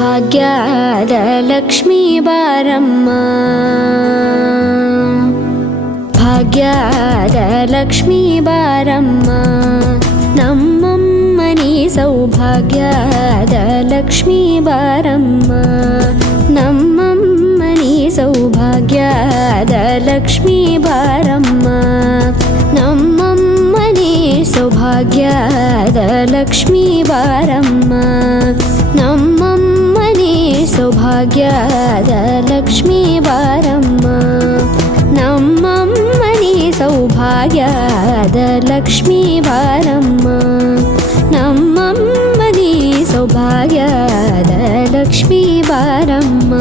ಸೌಭಾಗ್ಯದ ಲಕ್ಷ್ಮೀ ಬಾರಮ್ಮ ಭಾಗ್ಯದ ಲಕ್ಷ್ಮೀ ಬಾರಮ್ಮ ನಮ್ಮಮ್ಮನಿ ಸೌಭಾಗ್ಯದ ಲಕ್ಷ್ಮೀ ಬಾರಮ್ಮ ನಮ್ಮಮ್ಮನಿ ಸೌಭಾಗ್ಯದ ಲಕ್ಷ್ಮೀ ಬಾರಮ್ಮ ನಮ್ಮಮ್ಮನಿ ಸೌಭಾಗ್ಯದ ಲಕ್ಷ್ಮೀ ಬಾರಮ್ಮ ನಮ್ಮಮ್ಮನಿ ಸೌಭಾಗ್ಯದ ಲಕ್ಷ್ಮೀ ಬಾರಮ್ಮ ನಮ್ಮಮ್ಮನಿ ಸೌಭಾಗ್ಯದ ಲಕ್ಷ್ಮೀ ಬಾರಮ್ಮ ನಮ್ಮಮ್ಮನಿ ಸೌಭಾಗ್ಯದ ಲಕ್ಷ್ಮೀ ಬಾರಮ್ಮ